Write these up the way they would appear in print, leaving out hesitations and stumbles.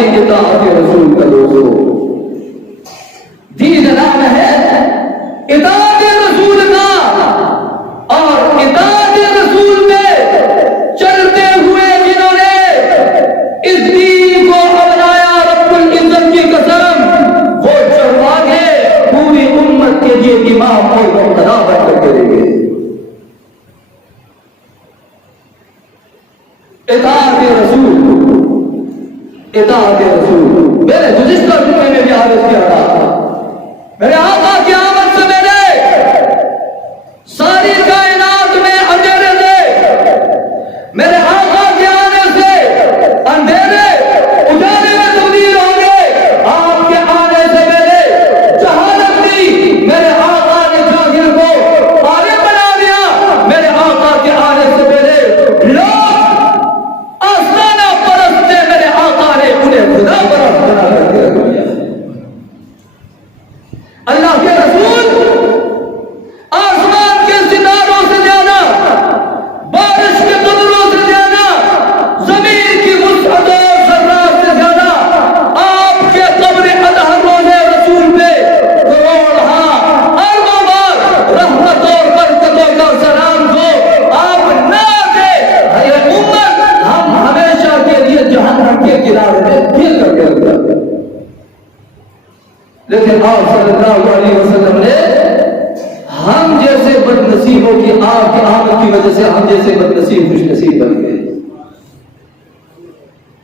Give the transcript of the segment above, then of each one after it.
کے اطاعت رسول کا دوستو، دین نام ہے اطاعت رسول کا، اور اطاعت رسول میں چلتے ہوئے جنہوں نے اس دین کو اپنایا، رب العزت کی قسم وہ چرواہے پوری امت کے لیے امام اور مقتدا بن کر کے دیں گے۔ اطاعت رسول، اطاعت رسول، میں نے گزشتہ جمعے میں بھی عرض کیا تھا، میرے آقا کی آمد سے میرے ساری کائنات میں اندھیرے تھے، میرے آقا کے آنے سے اندھیرے اجالے میں تبدیل ہو گئے، آپ کے آنے سے میرے جہالت تھی، میرے آقا نے جاہل کو عالم بنا دیا، میرے آقا کے آنے سے میرے لوگ آستانہ پرست تھے، میرے آقا نے انہیں خدا پرست بنا کر کے رکھ دیا۔ اللہ کے رسول آسمان کے ستاروں سے زیادہ، بارش کے قطروں سے زیادہ، زمین کی وسعت اور ذرات سے زیادہ آپ کے قبر اطہر روضہ رسول پہ کروڑہا اربوں بار رحمت اور برکتوں کا سلام کو آپ نہ دے، اے امت ہم ہمیشہ کے لیے جہنم کے کنارے میں گر کر کے رکھ جاتے ہیں۔ لیکن آپ صلی اللہ علیہ وسلم نے ہم جیسے بد نصیبوں کی آپ کی آمد کی وجہ سے ہم جیسے بد نصیب خوش نصیب بن گئے۔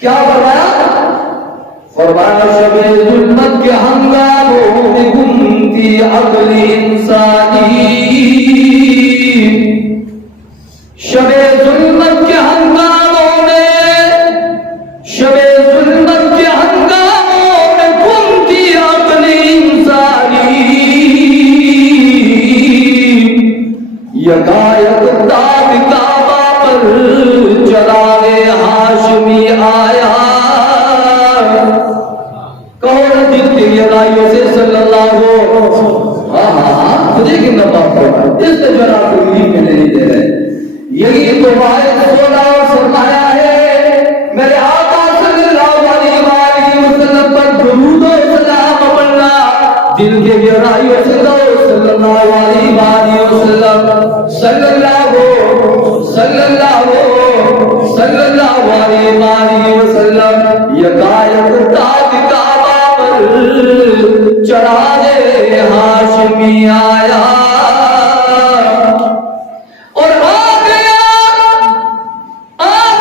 کیا فرمایا؟ فرمایا شب ظلمت کے ہنگاموں میں گھومتی عقل انسانی، شب ظلمت کے ہنگاموں میں، شب ظلمت کے ہنگاموں میں گھومتی عقل انسانی، یکایک تاب کعبہ پر چراغ ہاشمی آیا، کون جن کے گہرائیوں سے صلی اللہ تجھے کتنا پاک ہوگا، اس سے جو آپ کو نیند میں نہیں دے رہے، یہی تو واحد سونا اور سرمایہ ہے، میرے آقا صلی اللہ علیہ وآلہ وسلم پر درود و سلام پڑھنا، دل کے گہرائیوں سے دو صلی اللہ علیہ وآلہ وسلم، صلی اللہ علیہ وآلہ وسلم، یکایک تاج کعبہ پر چراغ ہاشمی آیا، اور آ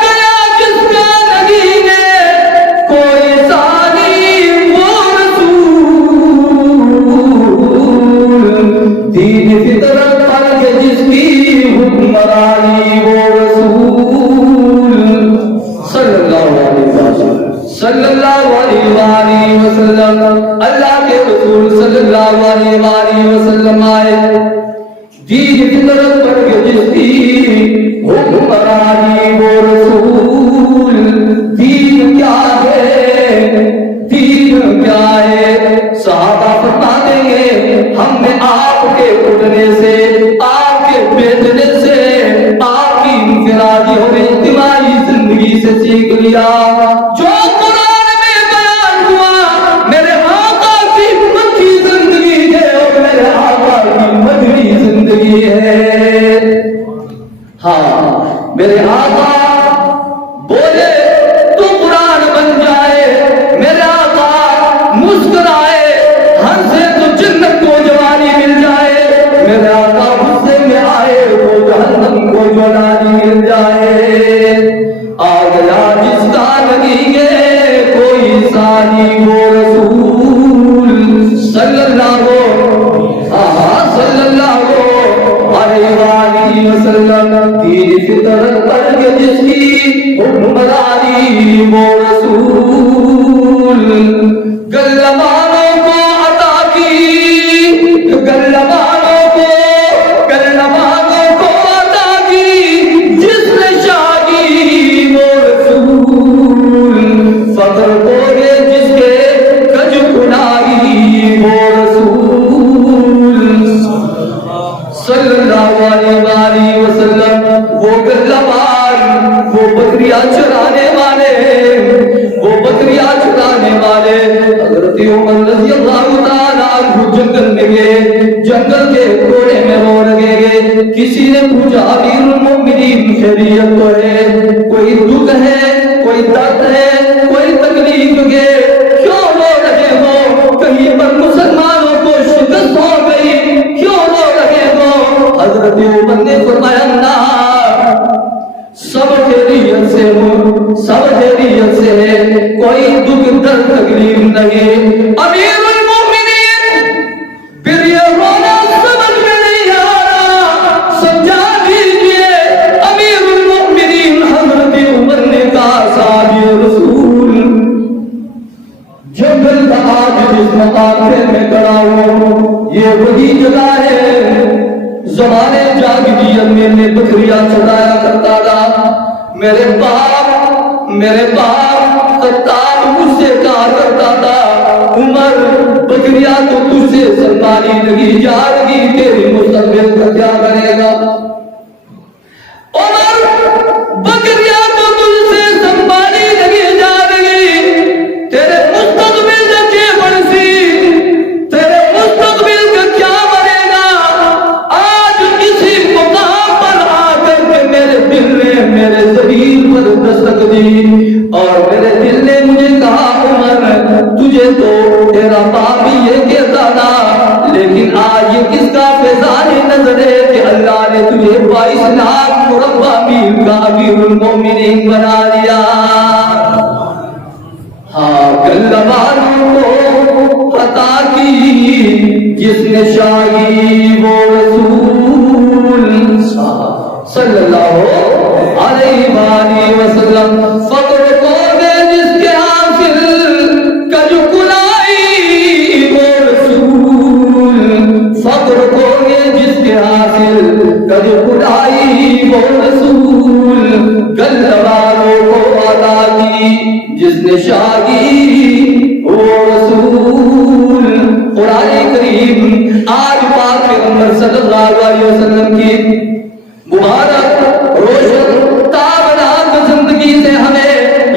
گیا جس کا نبی نے کوئی ثانی وہ رسول، دین فطرت پر کے جس کی حکمرانی وہ رسول، صلی اللہ علیہ وسلم، صلی اللہ علیہ وآلہ وسلم، اللہ کے رسول صلی اللہ علیہ وآلہ وسلم آئے، دین فطرت پر کے جس کی حکمرانی وہ رسول، دین کیا ہے، دین کیا ہے، صحابہ فرماتے ہیں ہم نے آپ کے اٹھنے سے، آپ کے بیٹھنے سے، آپ کی انفرادی اور اجتماعی زندگی سے سیکھ لیا، جو قرآن میں بیان ہوا میرے آقا کی مکی زندگی ہے اور میرے آقا کی مدنی زندگی ہے۔ ہاں میرے آقا بولے تو قرآن بن جائے، میرے آقا مسکرائے ہنسے تو جنت کو جوانی مل جائے، میرے آقا غصے میں آئے وہ جہنم کو جوانی مل جائے، آ گیا جس کا نبی ہے کوئی ثانی وہ رسول، صلی اللہ علیہ وآلہ وسلم، دین فطرت پر کے جس کی حکمرانی وہ رسول، گلمانوں کو عطا کی، گلمانوں کو عطا کی جس نے شادی وہ رسول، فخر بولے جس کے کج کھلائی وہ رسول، صلی اللہ علیہ وآلہ وسلم، وہ گلبان، وہ بکریاں چرانے والے، وہ بکریاں چرانے حضرت عمر رضی اللہ تعالیٰ عنہ جنگل میں گئے، جنگل کے کونے میں رو لگے گئے. کسی نے پوچھا امیر المومنین خیریت تو ہے؟ کوئی دکھ ہے، کوئی درد ہے، کوئی تکلیف ہے، کیوں رو رہے ہو؟ کہیں پر مسلمانوں کو شکست ہو گئی، کیوں رو رہے ہو؟ حضرت عمر نے فرمایا نہ، سب خیریت سے ہو، سب خیریت سے ہے، کوئی دکھ درد تکلیف نہیں. امیر المومنین پھر یہ رونا سمجھ میں نہیں آ رہا، سمجھا دیجئے. امیر المومنین حضرت عمر نے کہا صحابی رسول، جنگل کا آج جس مقام پہ میں کھڑا ہوں یہ وہی جگہ ہے زمانے جاہلیت میں میں بکریاں چرایا کرتا تھا. میرے باپ خطاب مجھ سے کہا کرتا تھا عمر بکریاں تو تجھ سے سنبھالی لگی جا رہی، تیری مستقبل کا کیا بنے گا؟ عمر بکریاں تو تجھ سے سنبھالی لگی جا رہی، تیرے مستقبل کا کیا بنسی، تیرے مستقبل کا کیا بنے گا؟ آج کسی مقام پر آ کر کے میرے دل نے میرے ضمیر پر دستک دی اور میرے دل نے مجھے کہا عمر تجھے تو تیرا باپ بھی یہ کہتا تھا، لیکن آج یہ کس کا فیضان نظر ہے کہ اللہ نے تجھے 22 لاکھ مربع میل کا امیر المومنین بنا دیا. ہاں گلہ والوں کو عطا کی جس نے شاہی وہ رسول صلی اللہ علیہ وآلہ وسلم. فقر کو میں جس کے حاصل کج کلائی وہ رسول، فقر کو میں جس کے حاصل کج کلائی وہ رسول، گلہ والوں کو عطا کی جس نے شاہی وہ رسول. قرآن کریم آج پاک پیغمبر صلی اللہ علیہ وسلم کی مبارک روشن تابناک زندگی سے ہمیں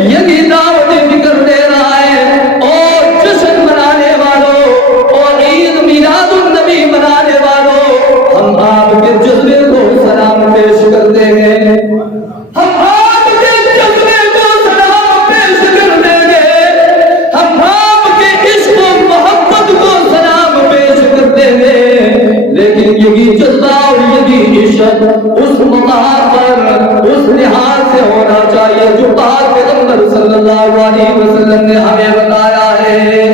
یہی دعوت فکر دے رہا ہے. اور جشن منانے والوں اور عید میلاد النبی منانے والوں، ہم آپ کے جذبے کو سلام پیش کرتے ہیں، ہم آپ کے جذبے کو سلام پیش کرتے ہیں، ہم آپ کے عشق و محبت کو سلام پیش کرتے ہیں. لیکن یہی جذبہ اور یہی عشق اس مقام پر اس لحاظ سے ہونا چاہیے جو پاک پیغمبر صلی اللہ علیہ وسلم نے ہمیں بتایا ہے.